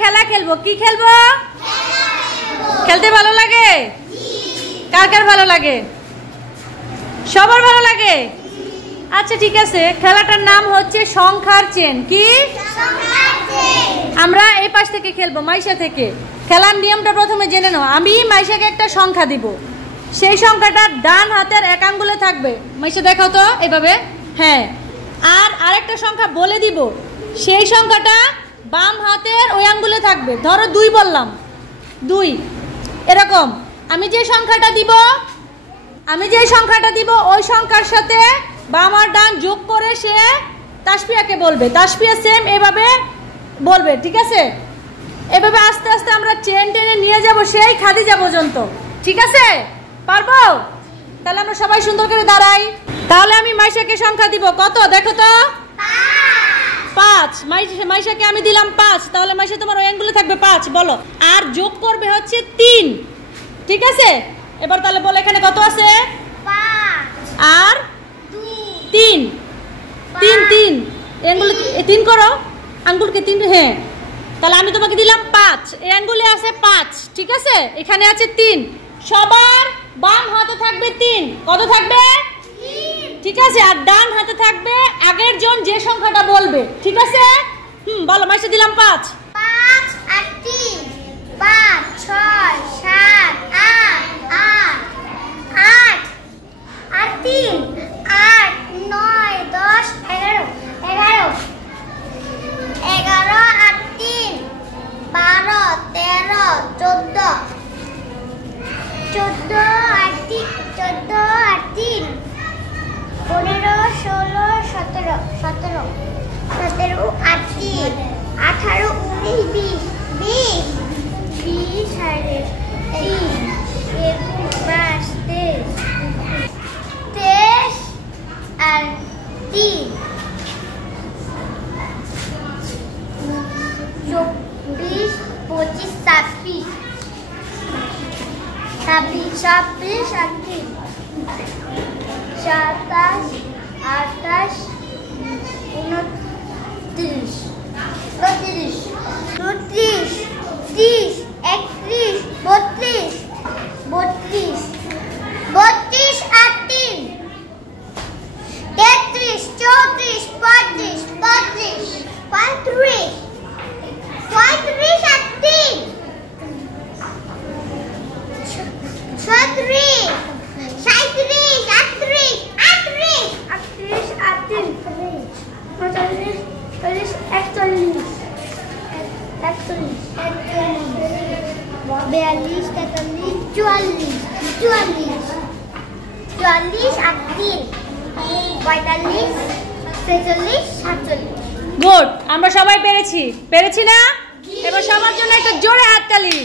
খেলা খেলবো। কি খেলবো? খেলতে ভালো লাগে? কার কার ভালো লাগে? সবার ভালো লাগে? আচ্ছা ঠিক আছে, খেলাটার নাম হচ্ছে সংখ্যার চেন। কি? আমরা এই পাশ থেকে খেলবো, মাইশা থেকে। খেলার নিয়মটা প্রথমে জেনে নাও। আমি মাইশাকে একটা সংখ্যা দিব, সেই সংখ্যাটা ডান হাতের এক আঙ্গুলে থাকবে। মাইশা দেখাও তো এইভাবে। হ্যাঁ, আর আরেকটা সংখ্যা বলে দিব, সেই সংখ্যাটা বাম হাতের ওই আঙ্গুলে থাকবে। ধরো 2 বললাম, 2 এরকম। আমি যে সংখ্যাটা দিব ওই সংখ্যার সাথে বাম আর ডান যোগ করে সে তাসপিয়াকে বলবে। তাসপিয়া সেম এভাবে বলবে, ঠিক আছে? এভাবে আস্তে আস্তে আমরা চেন টেনে নিয়ে যাব সেই খাদিজা পর্যন্ত, ঠিক আছে? পারবো? তাহলে আমরা সবাই সুন্দর করে দাঁড়াই। তাহলে আমি মাইশাকে সংখ্যা দিব। কত দেখো তো? 5। মাইশাকে আমি দিলাম 5। তাহলে মাইশা তোমার ওই আঙ্গুলে থাকবে 5, বলো। আর যোগ করবে হচ্ছে 3, ঠিক আছে? এবার তাহলে বলো এখানে কত আছে? 5 আর 3 3 আঙ্গুল 3 করো, আঙ্গুলকে 3। হ্যাঁ, তাহলে আমি তোমাকে দিলাম 5, এই আঙ্গুলে আছে 5, ঠিক আছে? এখানে আছে 3। সবার বাম হাতে থাকবে 3। কত থাকবে? 3। ঠিক আছে? আর ডান হাতে থাকবে আগের জন যে সংখ্যাটা বলবে, ঠিক আছে? বলো। মাইশা দিলাম 5 আর 3 5 6 7 8 আর 3 8 9 10 11 আর 3 12 13 14 আর 3 15 16 17 আর 3 18 19 20 আর 3 24 25 26 আর 3 27 28 29 30 31 32 আর 3 33 34 35 36 আর 3 36 গুড, আমরা সবাই পেরেছি না? এবার সবার জন্য একটা জোরে হাততালি।